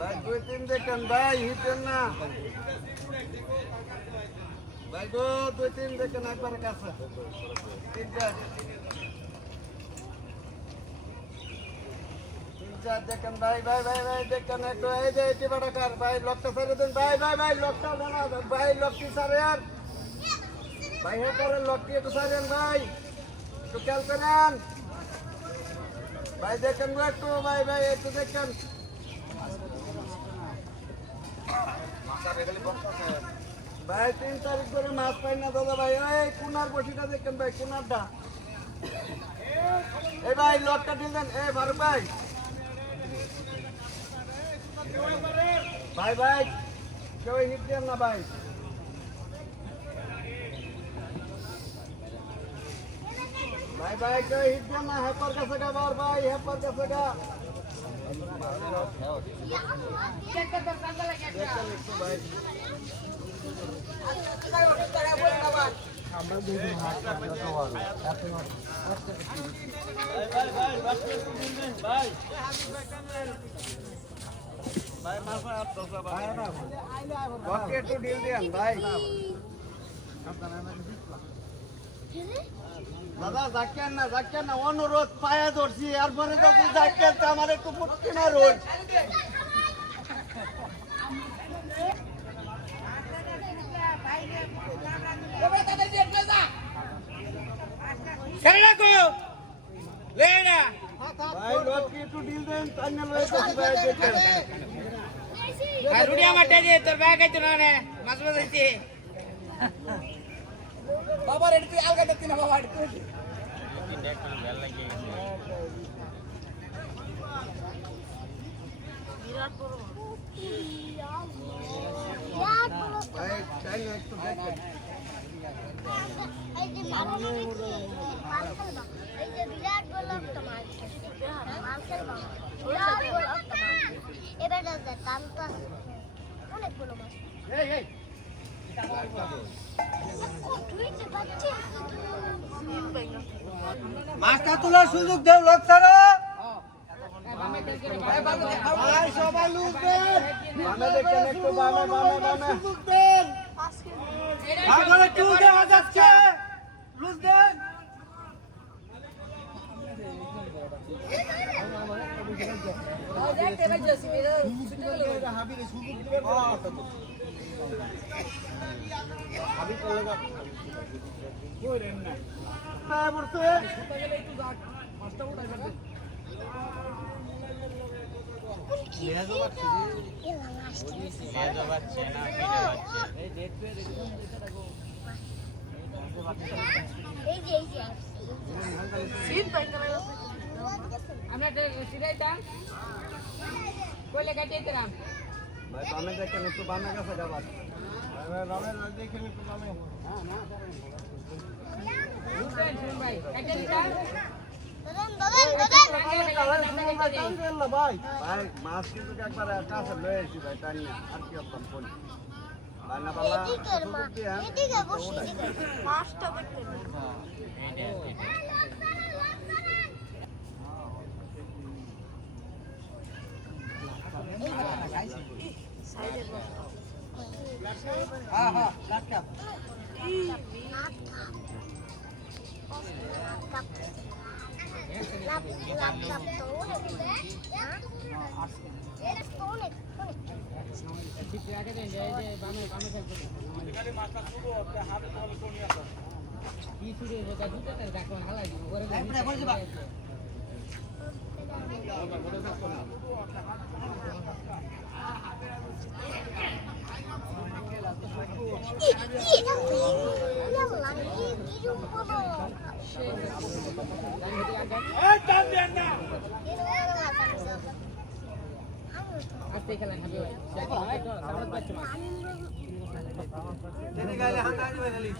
ভাই 2-3 দেখেন ভাই হিটেন না ভাই গো 2-3 দেখেন একবার কাছে তিনটা দেখেন ভাই ভাই ভাই ভাই দেখেন একটু এই যে এটি বড় কার ভাই লকটা ছেড়ে দেন ভাই ভাই ভাই লকটা জানা ভাই লকটি ছাড়েন ভাই হে করেন লকটি একটু ছাড়েন ভাই একটু খেয়াল করেন ভাই দেখেন একটু ভাই ভাই একটু দেখেন ভাই 3 তারিখ করে মাছ পাই না দাদা ভাই এই কোনার বটিটা দেখেন ভাই কোনারটা এই ভাই লকটা দিলেন এই ফারুক ভাই ভাই ভাই কেউ হিট দেন না ভাই ভাই ভাই কেউ হিট দেন না হেপার কাছে গা বার ভাই হেপার কাছে গা আমরা দুই মাছ ভাই একটু ডিল দেন ভাই দাদা যাকেন না অনুরোধ পায়া ধরছি এরপরে যখন যাকেন আমার একটু মুটকি না রোজ ভাই লোক একটু ডিল দেন তান্না লয়ে যাচ্ছি ভাই দেখেন আর রুড়ি আমারটা যে তোর ব্যাগ আইতো না নে মাছ বাজাইছে বাবা রে তুই আলগা দেখতি না বাবা তুই দেখ কোন বেল লাগে বিরাট বড় ভাই চাই না একটু দেখেন এই যে মাছ এই যে বিরাট বড় একটা মাছ মাছের বাবা বিরাট বড় একটা মাছ এবার দাদা টানটা অনেক বড় মাছ এই এই মাছটা তোলার সুযোগ দেও লোক ছাড়া ভাই সবাই লুজ দেন বামে দেখেন একটু বামে সুযোগ দেন আগলে চুল দেওয়া যাচ্ছে লুজ দেন আমি চলে যাব কইরেন না না বলতে একটু যাক মাছটা উঠাই ফেলতে লেজো বাচ্চা লেজো বাচ্চা না বিনা বাচ্চা এই দেখতে দেখুন এই যে সিট বাইক করে আমরা সিরাইতাম কোলে কাটিয়ে দিলাম ভাই বামে দেখেন একটু বামে কাছে যাবা ভাই বামে দেখেন একটু বামে ভাই কাটিয়ে দিলাম ভাই মাছ কিন্তু একবার কাছে লয়ে আসি ভাই টানি আর কি করতাম ফোন ভাই না বাবা এদিকে বসে মাছটা দেখতে হ্যাঁ হ্যাঁ লাটকা আজকে খেলা খাবে ভাই সামনে পাচ্ছ মাছ দেনে গালে হাত আনি বেলি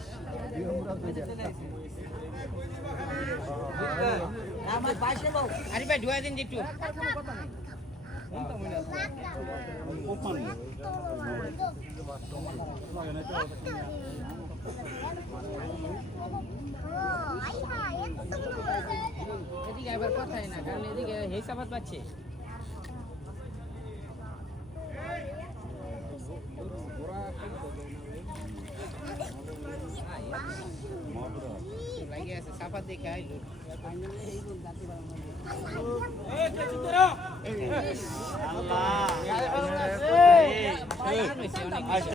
আমার বাইকে দাও আরে ভাই ধুয়া দিন একটু এদিকে আবার কথাই না কারণ এদিকে হিসাবাত পাচ্ছে লাগে আছে সাফা দেখে আইলো আল্লাহ